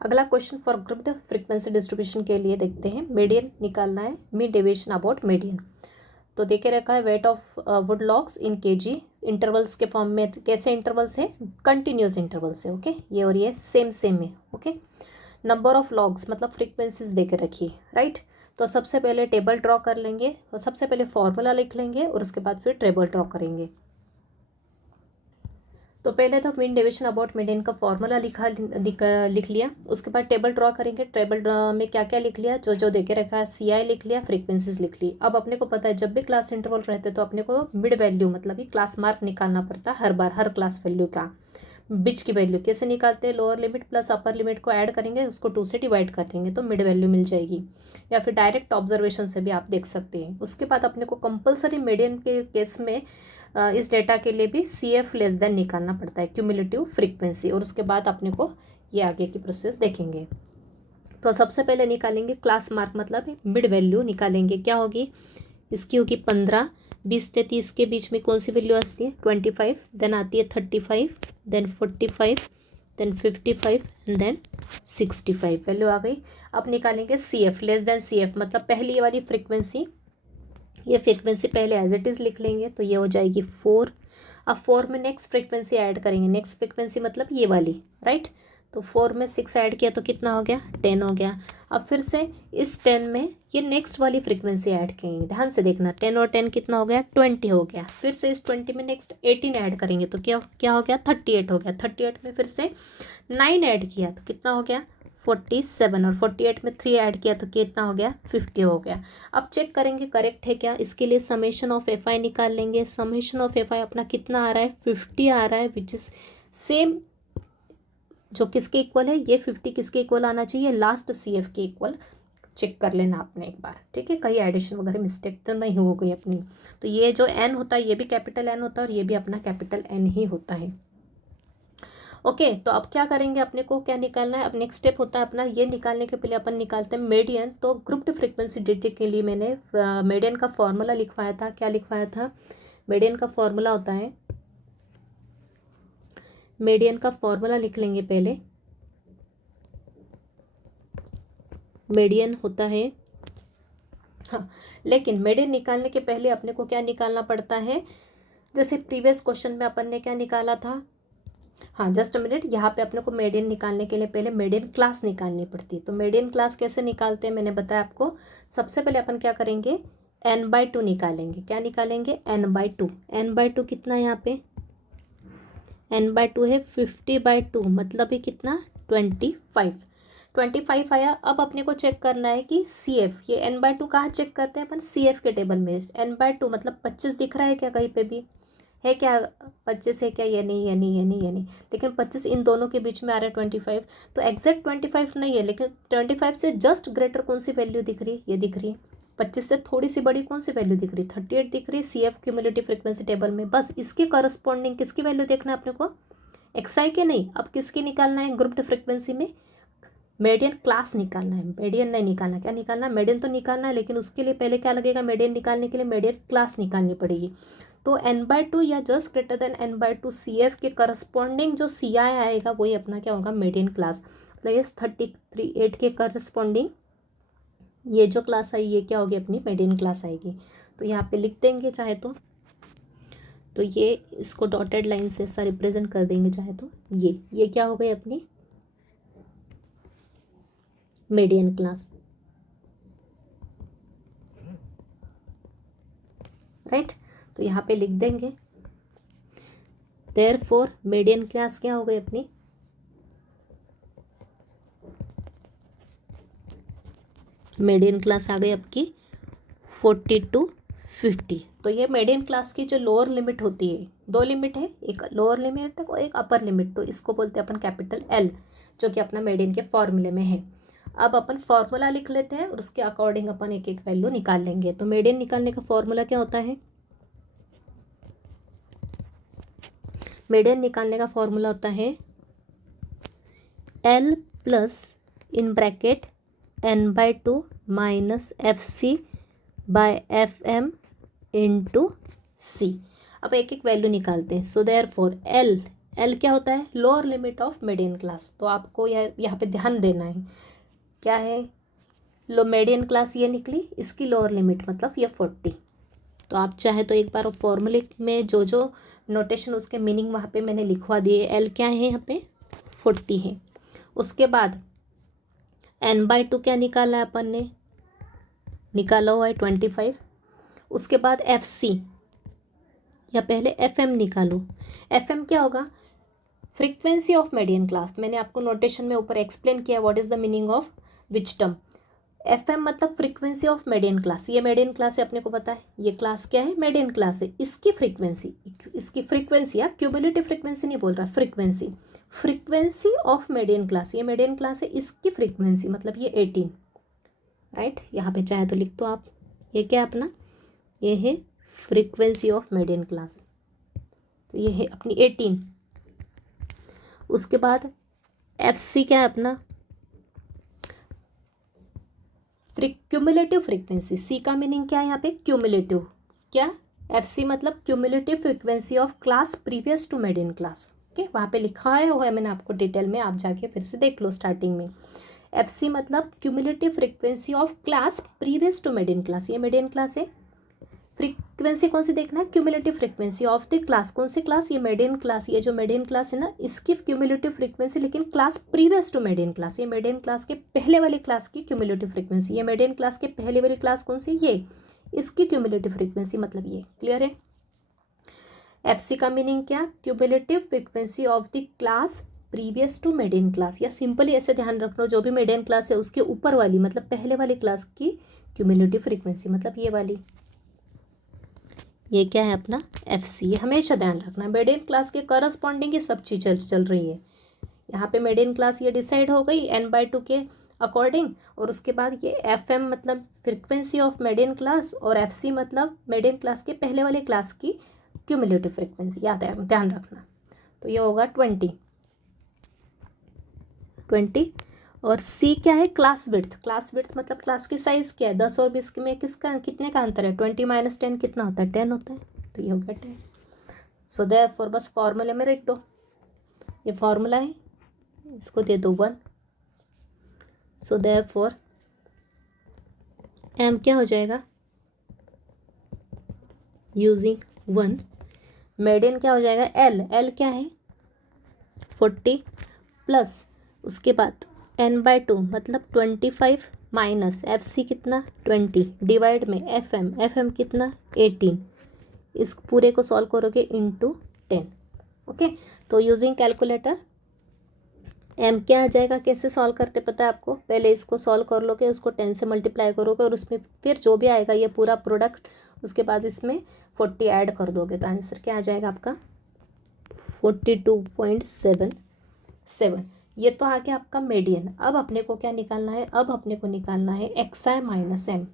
अगला question for grouped frequency distribution के लिए देखते हैं। मीडियन निकालना है, मीन डेविएशन अबाउट मीडियन। तो देखे रखा है weight of would logs in KG, intervals के फॉर्म में। कैसे इंटरवल्स है? कंटिन्यूस इंटरवल्स है। ओके, ये और ये सेम है। ओके, नंबर ऑफ लॉग्स मतलब फ्रीक्वेंसीज देके रखिए, राइट। तो सबसे पहले टेबल ड्रॉ कर लेंगे और सबसे पहले फॉर्मूला लिख लेंगे और उसके बाद फिर टेबल ड्रॉ करेंगे। तो पहले तो मीन डेविएशन अबाउट मीडियन का फॉर्मूला लिख लिया। उसके बाद टेबल ड्रॉ करेंगे। टेबल ड्रॉ में क्या क्या लिख लिया, जो जो देके रखा है, CI लिख लिया, फ्रीक्वेंसीज लिख ली। अब अपने को पता है जब भी क्लास इंटरवल रहते तो अपने को मिड वैल्यू मतलब ही क्लास मार्क निकालना पड़ता है हर बार, हर क्लास वैल्यू का। बीच की वैल्यू कैसे निकालते हैं? Lower limit plus upper limit को ऐड करेंगे, उसको 2 से डिवाइड कर देंगे तो मिड वैल्यू मिल जाएगी। या फिर डायरेक्ट ऑब्जर्वेशन से भी आप देख सकते हैं। उसके बाद अपने को कंपलसरी मीडियन के केस में इस डेटा के लिए भी CF लेस देन निकालना पड़ता है, क्यूमुलेटिव फ्रीक्वेंसी। और उसके बाद अपने को ये आगे की प्रोसेस देखेंगे। तो सबसे पहले निकालेंगे क्लास मार्क मतलब मिड वैल्यू निकालेंगे। क्या होगी? इसकी होगी 15, 20 से 30 के बीच में कौन सी वैल्यू आती है? 25, देन आती है 35, then 45, then 55 and then 65 value आ गई। अब निकालेंगे CF लेस देन CF मतलब पहली वाली फ्रीक्वेंसी। ये फ्रीक्वेंसी पहले एज इट इज़ लिख लेंगे तो ये हो जाएगी 4। अब 4 में नेक्स्ट फ्रीक्वेंसी ऐड करेंगे। नेक्स्ट फ्रीक्वेंसी मतलब ये वाली, राइट। तो 4 में 6 ऐड किया तो कितना हो गया? 10 हो गया। अब फिर से इस 10 में ये नेक्स्ट वाली फ्रीक्वेंसी ऐड करेंगे। ध्यान से देखना, 10 और 10 कितना हो गया? 20 हो गया। फिर से इस 20 में नेक्स्ट 18 ऐड करेंगे तो क्या क्या हो गया? 38 हो गया। 38 में फिर से 9 ऐड किया तो कितना हो गया? 47। और 48 में 3 ऐड किया तो कितना हो गया? 50 हो गया। अब चेक करेंगे करेक्ट है क्या। इसके लिए समेशन ऑफ FI निकाल लेंगे। समेशन ऑफ FI अपना कितना आ रहा है? 50 आ रहा है, विच इज सेम जो किसके इक्वल है? ये 50 किसके इक्वल आना चाहिए? लास्ट CF के इक्वल। चेक कर लेना आपने एक बार, ठीक है, कहीं एडिशन वगैरह मिस्टेक तो नहीं हो गई अपनी। तो ये जो N होता है ये भी कैपिटल N होता है और ये भी अपना कैपिटल N ही होता है। ओके, तो अब क्या करेंगे, अपने को क्या निकालना है? अब नेक्स्ट स्टेप होता है अपना, ये निकालने के पहले अपन निकालते हैं मीडियन। तो ग्रुप्ड फ्रीक्वेंसी डेटा के लिए मैंने मीडियन का फॉर्मूला लिखवाया था। क्या लिखवाया था? मीडियन का फॉर्मूला होता है, मीडियन का फॉर्मूला लिख लेंगे पहले। मीडियन होता है, हाँ, लेकिन मीडियन निकालने के पहले अपने को क्या निकालना पड़ता है? जैसे प्रीवियस क्वेश्चन में अपन ने क्या निकाला था? हाँ, जस्ट अ मिनट, यहाँ पे अपने को मीडियन निकालने के लिए पहले मीडियन क्लास निकालनी पड़ती है। तो मीडियन क्लास कैसे निकालते हैं मैंने बताया आपको। सबसे पहले अपन क्या करेंगे? n/2 निकालेंगे। क्या निकालेंगे? n/2। n/2 कितना है यहाँ पे? n/2 है 50/2 मतलब ही कितना? 25। 25 आया। अब अपने को चेक करना है कि CF, ये n/2 कहाँ चेक करते हैं अपन? CF के टेबल में। n/2 मतलब 25 दिख रहा है क्या कहीं पे भी? है क्या? 25 है क्या? ये नहीं, ये नहीं, ये नहीं, ये नहीं। लेकिन 25 इन दोनों के बीच में आ रहा है 25। तो एग्जैक्ट 25 नहीं है, लेकिन 25 से जस्ट ग्रेटर कौन सी वैल्यू दिख रही है? ये दिख रही है। 25 से थोड़ी सी बड़ी कौन सी वैल्यू दिख रही है? 38 दिख रही है CF क्यूमुलेटिव फ्रीक्वेंसी टेबल में। बस इसके करस्पॉन्डिंग किसकी वैल्यू देखना है अपने को? XI के नहीं, अब किसकी निकालना है? ग्रुप्ड फ्रीक्वेंसी में मीडियन क्लास निकालना है, मीडियन नहीं निकालना। क्या निकालना है? मीडियन तो निकालना है, लेकिन उसके लिए पहले क्या लगेगा? मीडियन निकालने के लिए मीडियन क्लास निकालनी पड़ेगी। तो n/2 या just greater than n/2 CF के करस्पॉन्डिंग जो CI आएगा वही अपना क्या होगा? Median class. मतलब ये 38 के करस्पॉन्डिंग ये जो क्लास आई ये क्या होगी? अपनी मीडियन क्लास आएगी। तो यहाँ पे लिख देंगे चाहे तो ये इसको डॉटेड लाइन से ऐसा रिप्रेजेंट कर देंगे चाहे तो। ये क्या हो गई? अपनी मीडियन क्लास, राइट। तो यहाँ पे लिख देंगे देयरफॉर मीडियन क्लास क्या हो गई अपनी? मीडियन क्लास आ गई आपकी 40 to 50। तो ये मीडियन क्लास की जो लोअर लिमिट होती है, 2 लिमिट है, एक लोअर लिमिट और एक अपर लिमिट। तो इसको बोलते हैं अपन कैपिटल L, जो कि अपना मीडियन के फॉर्मूले में है। अब अपन फॉर्मूला लिख लेते हैं और उसके अकॉर्डिंग अपन एक एक वैल्यू निकाल लेंगे। तो मीडियन निकालने का फॉर्मूला क्या होता है? मीडियन निकालने का फॉर्मूला होता है L plus in bracket n/2 minus FC/FM into C। अब एक एक वैल्यू निकालते हैं। सो देयरफॉर एल क्या होता है, lower limit of median class. तो आपको यहाँ पे ध्यान देना है क्या है, लो मीडियन क्लास ये निकली, इसकी लोअर लिमिट मतलब ये 40। तो आप चाहे तो एक बार फॉर्मूले में जो जो नोटेशन उसके मीनिंग वहाँ पे मैंने लिखवा दिए। एल क्या है यहाँ पे 40 है। उसके बाद n/2 क्या निकाला है अपन ने, निकाला हुआ है 25। उसके बाद FC या पहले FM निकालो। FM क्या होगा, फ्रीक्वेंसी ऑफ मीडियन क्लास। मैंने आपको नोटेशन में ऊपर एक्सप्लेन किया what is the meaning of which term. FM मतलब फ्रीक्वेंसी ऑफ मीडियन क्लास। ये मीडियन क्लास है, अपने को पता है ये क्लास क्या है, मीडियन क्लास है। इसकी फ्रीक्वेंसी या क्यूमुलेटिव फ्रीक्वेंसी नहीं बोल रहा, फ्रीक्वेंसी ऑफ मीडियन क्लास। ये मीडियन क्लास है, इसकी फ्रीक्वेंसी मतलब ये 18, राइट। यहाँ पे चाहे तो लिख दो आप, ये क्या है अपना, ये है फ्रीक्वेंसी ऑफ मीडियन क्लास। तो ये है अपनी 18। उसके बाद FC क्या है अपना, क्यूमुलेटिव फ्रीक्वेंसी। सी का मीनिंग क्या है यहाँ पे, क्यूमुलेटिव। क्या, FC मतलब cumulative frequency of class previous to median class. Okay, वहाँ पे लिखा है मैंने आपको डिटेल में, आप जाके फिर से देख लो स्टार्टिंग में। FC मतलब cumulative frequency of class previous to median class. ये मीडियन क्लास है, फ्रीक्वेंसी कौन सी देखना है, cumulative frequency of the class. कौन सी क्लास, ये मीडियन क्लास। ये जो मीडियन क्लास है ना, इसकी क्यूमुलेटिव फ्रीक्वेंसी लेकिन class previous to median class. ये मीडियन क्लास के पहले वाली क्लास की क्यूमुलेटिव फ्रीक्वेंसी। ये मीडियन क्लास के पहले वाली क्लास कौन सी, ये, इसकी क्यूमुलेटिव फ्रीक्वेंसी मतलब ये। क्लियर है। FC का मीनिंग क्या, cumulative frequency of the class previous to median class. या सिंपली ऐसे ध्यान रखना, जो भी मीडियन क्लास है उसके ऊपर वाली मतलब पहले वाली क्लास की क्यूमुलेटिव फ्रीक्वेंसी मतलब ये वाली। ये क्या है अपना FC। ये हमेशा ध्यान रखना, मीडियन क्लास के करस्पॉन्डिंग ये सब चीज़ चल रही है। यहाँ पे मीडियन क्लास ये डिसाइड हो गई n/2 के अकॉर्डिंग। और उसके बाद ये FM मतलब फ्रीक्वेंसी ऑफ मीडियन क्लास, और FC मतलब मीडियन क्लास के पहले वाले क्लास की क्यूमुलेटिव फ्रीक्वेंसी। याद है, ध्यान रखना। तो ये होगा 20। और C क्या है, क्लास विड्थ। क्लास विड्थ मतलब क्लास की साइज़ क्या है, 10 और 20 में कितने का अंतर है, 20 - 10 कितना होता है, 10 होता है। तो ये होगा 10। सो देयरफॉर बस फॉर्मूले में लिख दो, ये फॉर्मूला है, इसको दे दो 1। सो देयरफॉर M क्या हो जाएगा, यूजिंग 1। मीडियन क्या हो जाएगा, L क्या है 40 प्लस उसके बाद n/2 मतलब 25 माइनस FC कितना 20 डिवाइड में FM कितना 18। इस पूरे को सॉल्व करोगे इंटू 10। ओके, तो यूजिंग कैलकुलेटर M क्या आ जाएगा, कैसे सॉल्व करते पता है आपको, पहले इसको सॉल्व कर लोगे, उसको 10 से मल्टीप्लाई करोगे और उसमें फिर जो भी आएगा ये पूरा प्रोडक्ट, उसके बाद इसमें 40 ऐड कर दोगे। तो आंसर क्या आ जाएगा आपका 42.77। ये तो आ गया आपका मीडियन। अब अपने को क्या निकालना है, अब अपने को निकालना है XI माइनस M।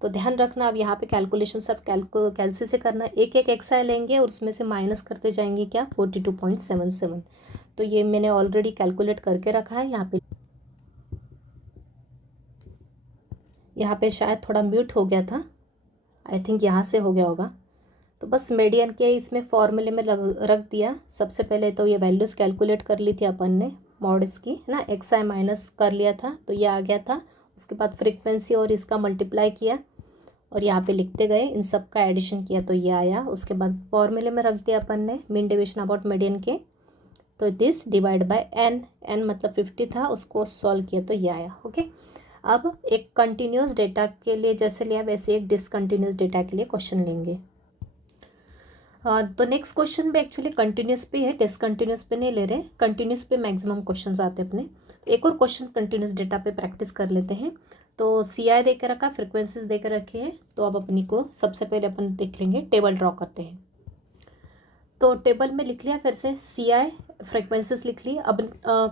तो ध्यान रखना, अब यहाँ पे कैलकुलेशन सब कैलसी से करना है। एक एक XI लेंगे और उसमें से माइनस करते जाएंगे क्या 42.77। तो ये मैंने ऑलरेडी कैलकुलेट करके रखा है यहाँ पे शायद थोड़ा म्यूट हो गया था, आई थिंक यहाँ से हो गया होगा। तो बस मीडियन के इसमें फॉर्मूले में रख दिया। सबसे पहले तो ये वैल्यूज़ कैलकुलेट कर ली थी अपन ने, मॉड इसकी है ना, XI माइनस कर लिया था तो ये आ गया था। उसके बाद फ्रीक्वेंसी और इसका मल्टीप्लाई किया और यहाँ पे लिखते गए, इन सब का एडिशन किया तो ये आया। उसके बाद फॉर्मूले में रख दिया अपन ने मीन डिवीजन अबाउट मीडियन के, तो दिस डिवाइड बाय n मतलब 50 था, उसको सॉल्व किया तो ये आया। ओके, अब एक कंटिन्यूस डेटा के लिए जैसे लिया वैसे एक डिसकंटिन्यूस डेटा के लिए क्वेश्चन लेंगे। तो नेक्स्ट क्वेश्चन भी एक्चुअली कंटिन्यूस पे है, डिसकंटिन्यूस पे नहीं ले रहे, कंटिन्यूस पे मैक्सिमम क्वेश्चंस आते हैं अपने। एक और क्वेश्चन कंटिन्यूस डेटा पे प्रैक्टिस कर लेते हैं। तो CI दे के रखा, फ्रिक्वेंसीज दे के रखे हैं। तो अब अपनी को सबसे पहले अपन देख लेंगे, टेबल ड्रॉ करते हैं। तो टेबल में लिख लिया, फिर से CI फ्रिक्वेंसीज लिख ली। अब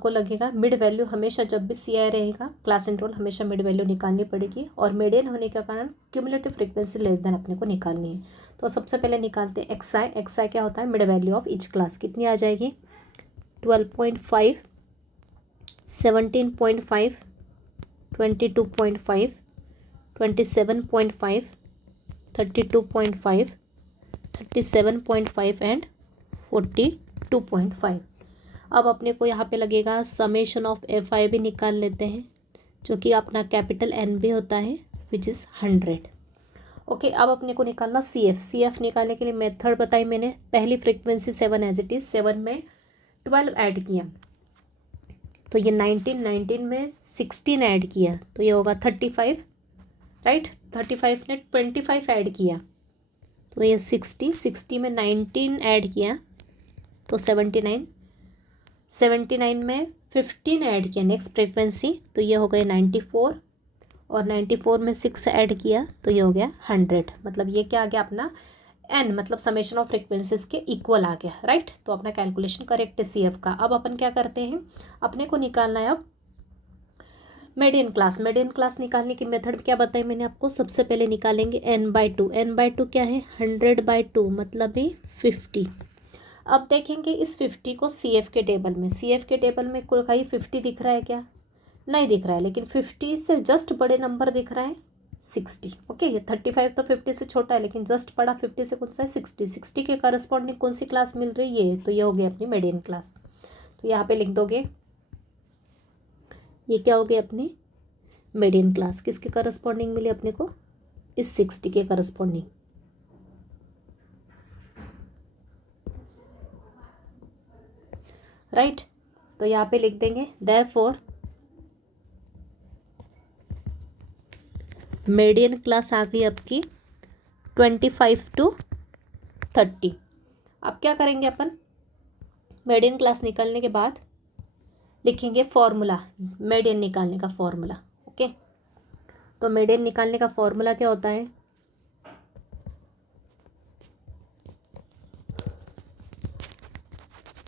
को लगेगा मिड वैल्यू, हमेशा जब भी CI रहेगा क्लास इंटरवल हमेशा मिड वैल्यू निकालनी पड़ेगी, और मीडियन होने के कारण क्यूमुलेटिव फ्रीक्वेंसी लेस देन अपने को निकालनी है। तो सबसे पहले निकालते हैं XI क्या होता है, mid value of each class. कितनी आ जाएगी 12.5, 17.5, 22.5, 27.5, 32.5, 37.5 एंड 42.5। अब अपने को यहाँ पे लगेगा समेशन ऑफ FI भी निकाल लेते हैं, जो कि अपना कैपिटल N भी होता है, विच इज़ 100। ओके, अब अपने को निकालना CF निकालने के लिए मेथड बताई मैंने। पहली फ्रीक्वेंसी 7 एज इट इज़, 7 में 12 ऐड किया तो ये 19 में 16 ऐड किया तो ये होगा 35, राइट। 35 ने 25 ऐड किया तो ये 60 में 19 ऐड किया तो 79, 79 में 15 ऐड किया नेक्स्ट फ्रीक्वेंसी तो ये हो गए 94, और 94 में 6 ऐड किया तो ये हो गया 100। मतलब ये क्या आ गया अपना n, मतलब समेशन ऑफ फ्रीक्वेंसीज के इक्वल आ गया, राइट। तो अपना कैलकुलेशन करेक्ट है CF का। अब अपन क्या करते हैं, अपने को निकालना है अब मीडियन क्लास। मीडियन क्लास निकालने की मेथड क्या बताई मैंने आपको। सबसे पहले निकालेंगे n/2। n/2 क्या है, 100/2 मतलब है 50। अब देखेंगे इस 50 को CF के टेबल में, CF के टेबल में कोई 50 दिख रहा है क्या, नहीं दिख रहा है, लेकिन 50 से जस्ट बड़े नंबर दिख रहा है 60। ओके, ये 35 तो 50 से छोटा है, लेकिन जस्ट बड़ा 50 से कौन सा है 60। 60 के करस्पॉन्डिंग कौन सी क्लास मिल रही है, तो ये हो गई अपनी मीडियन क्लास। तो यहाँ पे लिख दोगे ये क्या हो गई अपनी मीडियन क्लास। किसके करस्पॉन्डिंग मिली अपने को, इस 60 के करस्पॉन्डिंग, राइट। तो यहाँ पे लिख देंगे देयरफॉर मीडियन क्लास आ गई आपकी 25 to 30। अब क्या करेंगे अपन, मीडियन क्लास निकालने के बाद लिखेंगे फॉर्मूला, मीडियन निकालने का फॉर्मूला। ओके, तो मीडियन निकालने का फॉर्मूला क्या होता है,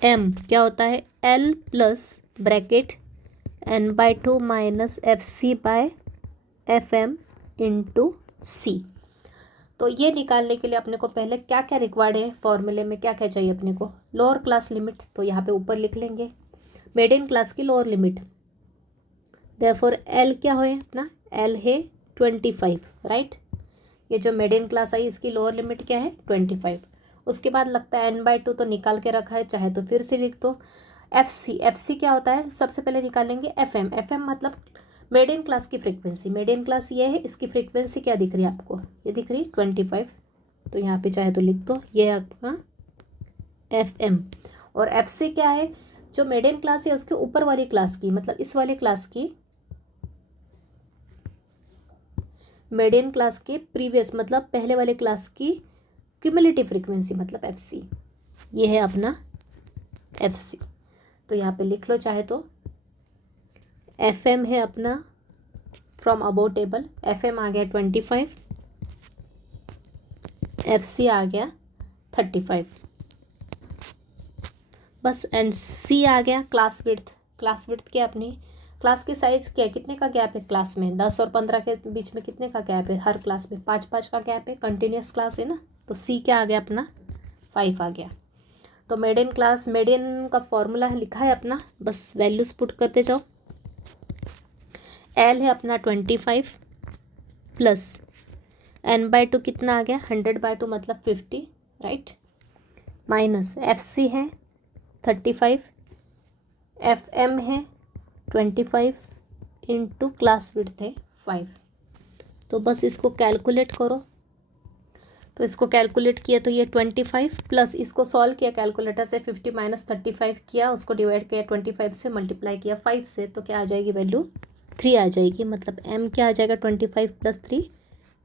m क्या होता है, L plus bracket n/2 minus FC/FM into C। तो ये निकालने के लिए अपने को पहले क्या क्या रिक्वायर्ड है, फॉर्मूले में क्या क्या चाहिए अपने को, लोअर क्लास लिमिट। तो यहाँ पे ऊपर लिख लेंगे मीडियन क्लास की लोअर लिमिट। देयरफॉर L क्या है अपना, L है 25, राइट। ये जो मीडियन क्लास आई इसकी लोअर लिमिट क्या है 25। उसके बाद लगता है n/2 तो निकाल के रखा है, चाहे तो फिर से लिख दो। FC क्या होता है, सबसे पहले निकालेंगे FM मतलब मीडियन क्लास की फ्रीक्वेंसी। मीडियन क्लास ये है, इसकी फ्रीक्वेंसी क्या दिख रही है आपको, ये दिख रही है 25। तो यहाँ पे चाहे तो लिख दो, ये है आपका FM। और FC क्या है, जो मीडियन क्लास है उसके ऊपर वाली क्लास की, मतलब इस वाले क्लास की, मीडियन क्लास के प्रीवियस मतलब पहले वाले क्लास की क्यूमुलेटिव फ्रीक्वेंसी मतलब FC। ये है अपना FC। तो यहाँ पे लिख लो चाहे तो, FM है अपना फ्रॉम अबोव टेबल, FM आ गया 25, FC आ गया 35, बस। एंड C आ गया क्लास विड्थ। क्लास विड्थ क्या अपनी क्लास की साइज क्या है, कितने का गैप है क्लास में, 10 और 15 के बीच में कितने का गैप है, हर क्लास में 5-5 का गैप है, कंटिन्यूस क्लास है ना। तो C क्या आ गया अपना 5 आ गया। तो मीडियन क्लास, मीडियन का फॉर्मूला लिखा है अपना, बस वैल्यूज पुट करते जाओ। L है अपना 25 प्लस n/2 कितना आ गया 100/2 मतलब 50, राइट, माइनस FC है 35, FM है 25 इंटू क्लास विड्थ है 5। तो बस इसको कैलकुलेट करो। तो इसको कैलकुलेट किया तो ये 25 प्लस इसको सॉल्व किया कैलकुलेटर से, 50 माइनस 35 किया, उसको डिवाइड किया 25 से, मल्टीप्लाई किया 5 से, तो क्या आ जाएगी वैल्यू 3 आ जाएगी। मतलब M क्या आ जाएगा 25 प्लस 3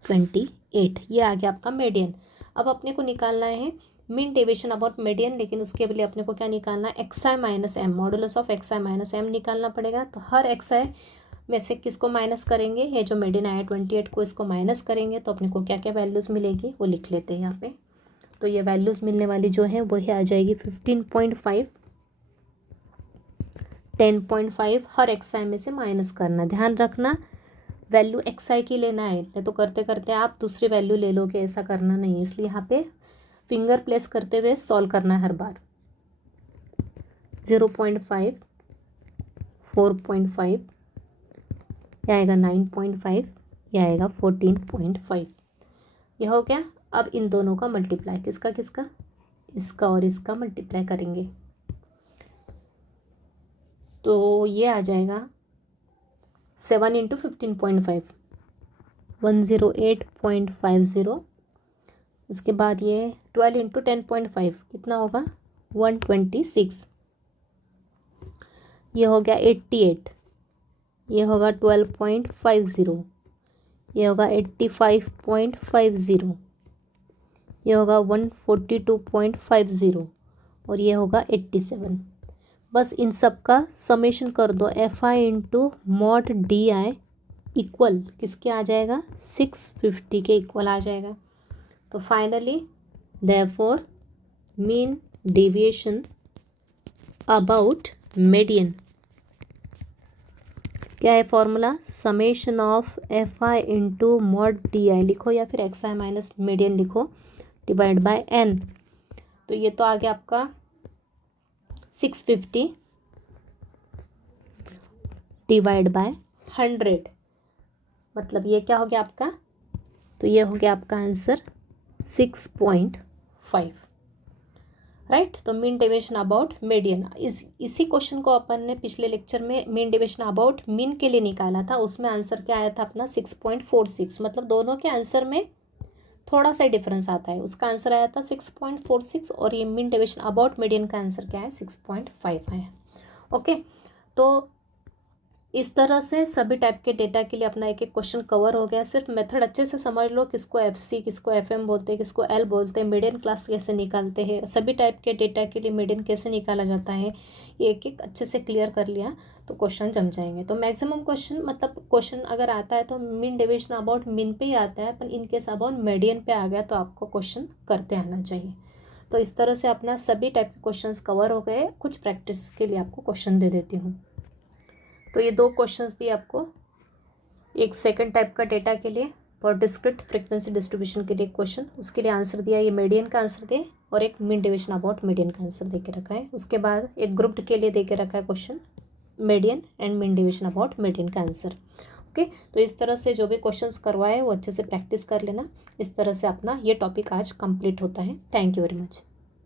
28। ये आ गया आपका मीडियन। अब अपने को निकालना है मीन डेविएशन अबाउट मीडियन, लेकिन उसके लिए अपने को क्या निकालना है, XI minus M, modulus of XI minus M निकालना पड़ेगा। तो हर XI में से किसको माइनस करेंगे, ये जो मीडियन आया 28 को इसको माइनस करेंगे तो अपने को क्या क्या वैल्यूज़ मिलेगी वो लिख लेते हैं यहाँ पे। तो ये वैल्यूज़ मिलने वाली जो है वही आ जाएगी 15.5, 10.5, हर XI में से माइनस करना। ध्यान रखना वैल्यू XI की लेना है, नहीं तो करते करते आप दूसरी वैल्यू ले लोगे, ऐसा करना नहीं है। इसलिए यहाँ पे फिंगर प्लेस करते हुए सॉल्व करना है हर बार। 0.5, 4.5, यह आएगा 9.5, यह आएगा 14.5। यह हो गया। अब इन दोनों का मल्टीप्लाई, किसका किसका, इसका और इसका मल्टीप्लाई करेंगे तो ये आ जाएगा 7 × 15.5 108.50। इसके बाद ये 12 × 10.5 कितना होगा 126। ये हो गया 88, ये होगा 12.50, ये होगा 85.50, ये होगा 142.50 और ये होगा 87। बस इन सब का समेशन कर दो FI into mod DI equal किसके आ जाएगा 650 के इक्वल आ जाएगा। तो finally therefore mean deviation about median क्या है formula, summation of FI into mod DI लिखो या फिर XI माइनस मीडियन लिखो डिवाइड बाय N। तो ये तो आ गया आपका 650 डिवाइड बाय 100, मतलब ये क्या हो गया आपका, तो ये हो गया आपका आंसर 6.5 राइट। तो मीन डेविएशन अबाउट मीडियन, इसी क्वेश्चन को अपन ने पिछले लेक्चर में मीन डेविएशन अबाउट मीन के लिए निकाला था, उसमें आंसर क्या आया था अपना 6.46, मतलब दोनों के आंसर में थोड़ा सा डिफरेंस आता है। उसका आंसर आया था 6.46 और ये मीन डेविएशन अबाउट मीडियन का आंसर क्या है 6.5 आया। ओके, तो इस तरह से सभी टाइप के डेटा के लिए अपना एक एक क्वेश्चन कवर हो गया। सिर्फ मेथड अच्छे से समझ लो, किसको FC किसको FM बोलते हैं, किसको L बोलते हैं, मीडियन क्लास कैसे निकालते हैं, सभी टाइप के डेटा के लिए मीडियन कैसे निकाला जाता है, ये एक एक अच्छे से क्लियर कर लिया तो क्वेश्चन जम जाएंगे। तो मैक्सिमम क्वेश्चन, मतलब क्वेश्चन अगर आता है तो मीन डेविएशन अबाउट मीन पे ही आता है, पर इनकेस अबाउट मीडियन पे आ गया तो आपको क्वेश्चन करते आना चाहिए। तो इस तरह से अपना सभी टाइप के क्वेश्चन कवर हो गए। कुछ प्रैक्टिस के लिए आपको क्वेश्चन दे देती हूँ। तो ये 2 क्वेश्चंस दिए आपको, एक सेकंड टाइप का डेटा के लिए फॉर डिस्क्रीट फ्रीक्वेंसी डिस्ट्रीब्यूशन के लिए क्वेश्चन, उसके लिए आंसर दिया, ये मीडियन का आंसर दिया और एक मीन डेविएशन अबाउट मीडियन का आंसर दे के रखा है। उसके बाद एक ग्रुप्ड के लिए दे के रखा है question, median and mean deviation about median का आंसर। ओके, तो इस तरह से जो भी क्वेश्चंस करवाए वो अच्छे से प्रैक्टिस कर लेना। इस तरह से अपना ये टॉपिक आज कंप्लीट होता है। Thank you very much.